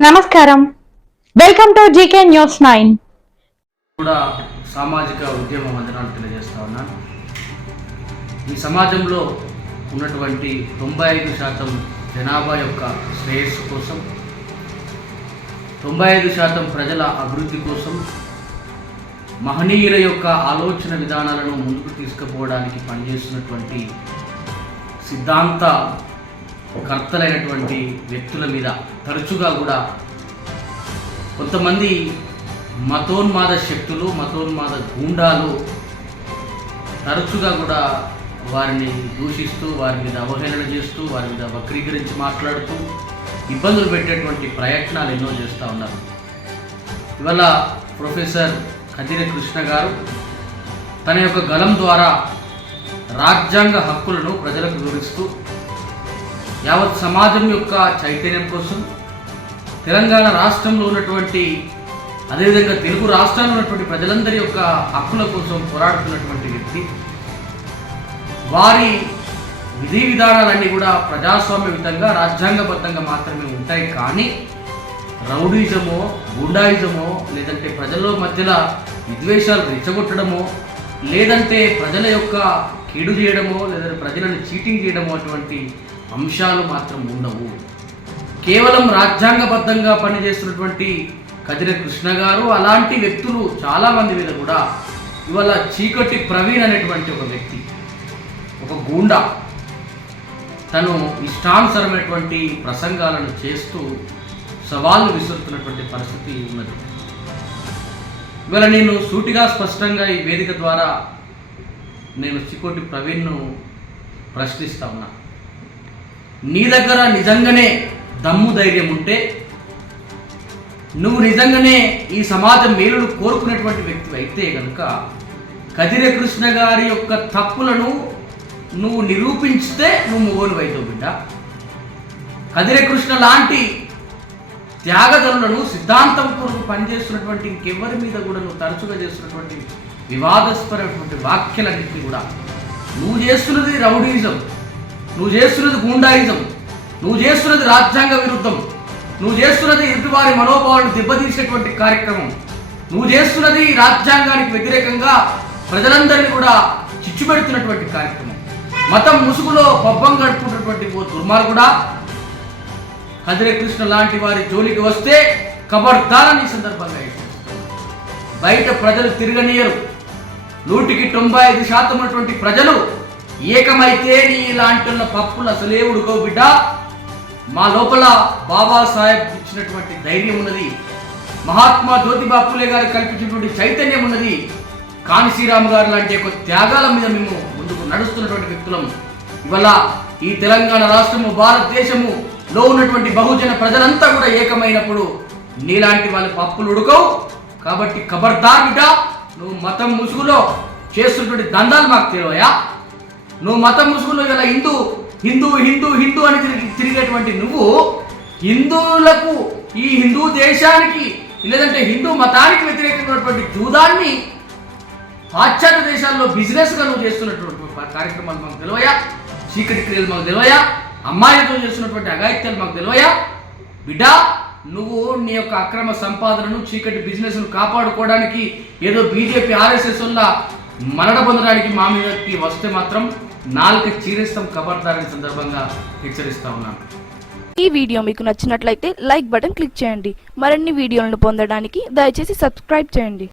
నమస్కారం. Welcome to GK news nine కూడా సామాజిక ఉద్యమ వందనాలు తెలియజేస్తా ఉన్నాను. ఈ సమాజంలో ఉన్నటువంటి తొంభై ఐదు శాతం జనాభా యొక్క శ్రేయస్సు కోసం తొంభై ఐదు శాతం ప్రజల అభివృద్ధి కోసం మహనీయుల యొక్క ఆలోచన విధానాలను ముందుకు తీసుకుపోవడానికి పనిచేస్తున్నటువంటి సిద్ధాంత కర్తలైనటువంటి వ్యక్తుల మీద తరచుగా కూడా కొంతమంది మతోన్మాద శక్తులు మతోన్మాద గూండాలు తరచుగా కూడా వారిని దూషిస్తూ వారి మీద అవహేళన చేస్తూ వారి మీద వక్రీకరించి మాట్లాడుతూ ఇబ్బందులు పెట్టేటువంటి ప్రయత్నాలు ఎన్నో చేస్తూ ఉన్నారు. ఇవాళ ప్రొఫెసర్ కదిర కృష్ణ గారు తన యొక్క గలం ద్వారా రాజ్యాంగ హక్కులను ప్రజలకు వివరిస్తూ యావత్ సమాజం యొక్క చైతన్యం కోసం తెలంగాణ రాష్ట్రంలో ఉన్నటువంటి అదేవిధంగా తెలుగు రాష్ట్రాల్లో ఉన్నటువంటి ప్రజలందరి యొక్క హక్కుల కోసం పోరాడుతున్నటువంటి వ్యక్తి. వారి విధి విధానాలన్నీ కూడా ప్రజాస్వామ్య విధంగా రాజ్యాంగబద్ధంగా మాత్రమే ఉంటాయి. కానీ రౌడీజమో గుండాయిజమో లేదంటే ప్రజల మధ్యలో విద్వేషాలు రెచ్చగొట్టడమో లేదంటే ప్రజల యొక్క కీడు చేయడమో లేదంటే ప్రజలను చీటింగ్ చేయడమో అటువంటి అంశాలు మాత్రం ఉండవు. కేవలం రాజ్యాంగబద్ధంగా పనిచేస్తున్నటువంటి కదిర కృష్ణ గారు అలాంటి వ్యక్తులు చాలామంది మీద కూడా ఇవాళ చీకటి ప్రవీణ్ అనేటువంటి ఒక వ్యక్తి ఒక గూండా తను ఇష్టానుసరమైనటువంటి ప్రసంగాలను చేస్తూ సవాళ్ళు విసురుతున్నటువంటి పరిస్థితి ఉన్నది. ఇవాళ నేను సూటిగా స్పష్టంగా ఈ వేదిక ద్వారా నేను చికోటి ప్రవీణ్ను ప్రశ్నిస్తా ఉన్నా. నీ దగ్గర నిజంగానే దమ్ము ధైర్యం ఉంటే నువ్వు నిజంగానే ఈ సమాజం మేలును కోరుకునేటువంటి వ్యక్తి అయితే కనుక కదిర కృష్ణ గారి యొక్క తప్పులను నువ్వు నిరూపించితే నువ్వు మొగోలు అవుతావు బిడ్డ. కదిర కృష్ణ లాంటి త్యాగదరులను సిద్ధాంతం కొరకు పనిచేస్తున్నటువంటి ఇంకెవరి మీద కూడా నువ్వు తరచుగా చేస్తున్నటువంటి వివాదాస్పరమైనటువంటి వ్యాఖ్యలన్నింటినీ కూడా నువ్వు చేస్తున్నది రౌడీజం. నువ్వు చేస్తున్నది గూండాయిజం. నువ్వు చేస్తున్నది రాజ్యాంగ విరుద్ధం. నువ్వు చేస్తున్నది ఎదుటివారి మనోభావాలను దెబ్బతీసేటువంటి కార్యక్రమం. నువ్వు చేస్తున్నది రాజ్యాంగానికి వ్యతిరేకంగా ప్రజలందరినీ కూడా చిచ్చు పెడుతున్నటువంటి కార్యక్రమం. మతం ముసుగులో పబ్బం గడుపుతున్నటువంటి ఓ దుర్మార్గుడా కదిరే కృష్ణ లాంటి వారి జోలికి వస్తే కబర్దారని సందర్భంగా బయట ప్రజలు తిరగనీయరు. నూటికి తొంభై ఐదు శాతం ఉన్నటువంటి ప్రజలు ఏకమైతే నీ ఇలాంటి పప్పులు అసలే ఉడుకో బిడ్డ. మా లోపల బాబాసాహెబ్ ఇచ్చినటువంటి ధైర్యం ఉన్నది. మహాత్మా జ్యోతిబా పూలే గారు కల్పించినటువంటి చైతన్యం ఉన్నది. కాన్సీరామ్ గారు లాంటి యొక్క త్యాగాల మీద మేము ముందుకు నడుస్తున్నటువంటి వ్యక్తులం. ఇవాళ ఈ తెలంగాణ రాష్ట్రము భారతదేశము లో ఉన్నటువంటి బహుజన ప్రజలంతా కూడా ఏకమైనప్పుడు నీలాంటి వాళ్ళ పప్పులు ఉడకవు. కాబట్టి కబర్దార్ బిడ్డ నువ్వు మతం ముసుగులో చేస్తున్నటువంటి దండాలు మాకు తెలివయా? నువ్వు మతం ముసుగులో ఇలా హిందూ హిందూ హిందూ హిందూ అని తిరిగి తిరిగేటువంటి నువ్వు హిందువులకు ఈ హిందూ దేశానికి లేదంటే హిందూ మతానికి వ్యతిరేకమైనటువంటి జూదాన్ని పాశ్చాత్య దేశాల్లో బిజినెస్గా నువ్వు చేస్తున్నటువంటి కార్యక్రమాలు మాకు తెలివయా చీకటి క్రియలు మాకు తెలివయా అమ్మాయిలతో చేస్తున్నటువంటి అఘాయిత్యాలు మాకు తెలివయా బిడ్డా నువ్వు నీ యొక్క అక్రమ సంపాదనను చీకటి బిజినెస్ను కాపాడుకోవడానికి ఏదో బీజేపీ ఆర్ఎస్ఎస్ వల్ల మరణ పొందడానికి మా మీదకి వస్తే మాత్రం నాలుక చీరేస్తాం కబర్దారని సందర్భంగా హెచ్చరిస్తా ఉన్నాను. ఈ వీడియో మీకు నచ్చినట్లయితే లైక్ బటన్ క్లిక్ చేయండి. మరిన్ని వీడియోలను పొందడానికి దయచేసి సబ్స్క్రైబ్ చేయండి.